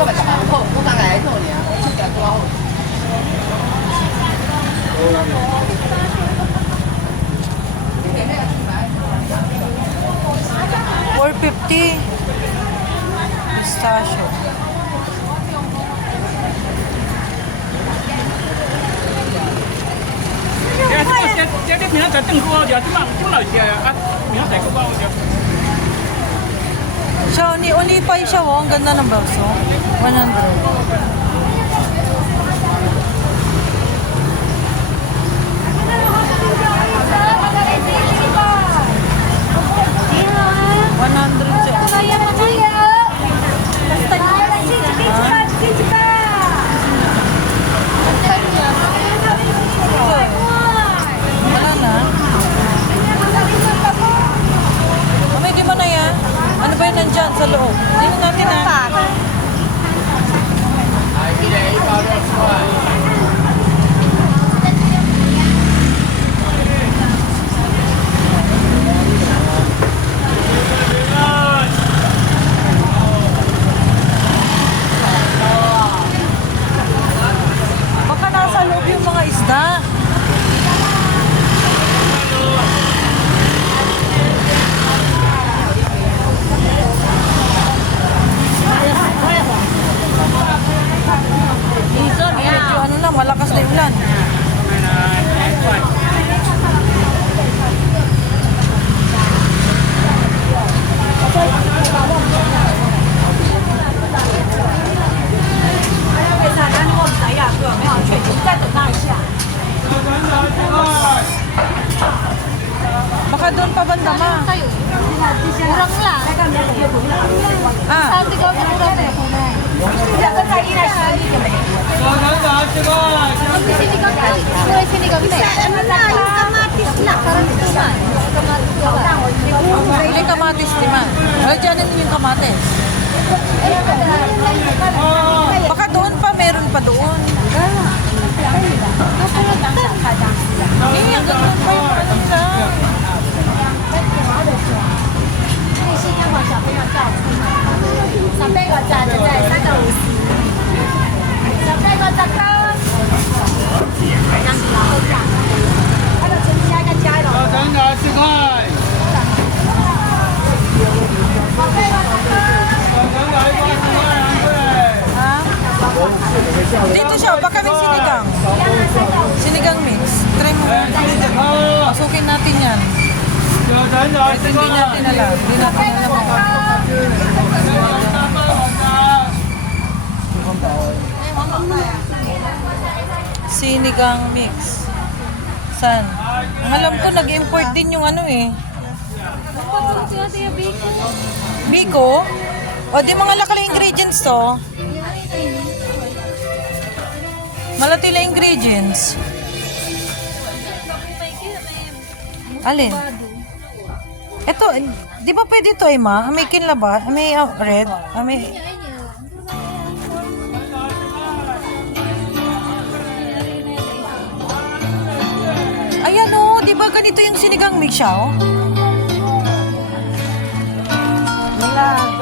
$4.50. Pistachio. Siya, unipay siya, oh. Ang ganda ng bakso. 100. Wala na. Mamay, di mo na yan? Ano ba yun nandyan sa loob? Hindi natin na. Baka nasa loob yung mga isda. Ano na, malakas na yung ulan. Baka doon pa banda ma. Kurang lah. Ah. Nanti kau kurang deh. Tidak terkait lagi. Di sini kau mulai sini kau kamatis lah. Hindi kamatis, di ma. Wala dyan yung kamatis. Baka doon pa, meron pa doon. Hindi, hanggang doon pa yung ano lang. Sampai kau jalan在350. Sampai kau jalan. yang老价，还有前面加一个加一楼。等等，10块。Dito siya, baka may sinigang. Sinigang mix. Try mo. Pasukin natin yan. Ito hindi natin alam. Hindi natin alam. Sinigang mix. San? Ang alam ko, nag-import din yung ano eh. Biko? O di mga lakala ingredients to. Malatila ingredients. Alin? Ito, di ba pwede ito, Ima? May kinla ba? May red? May... Ayan o, di ba ganito yung sinigang mix siya, oh? Wala.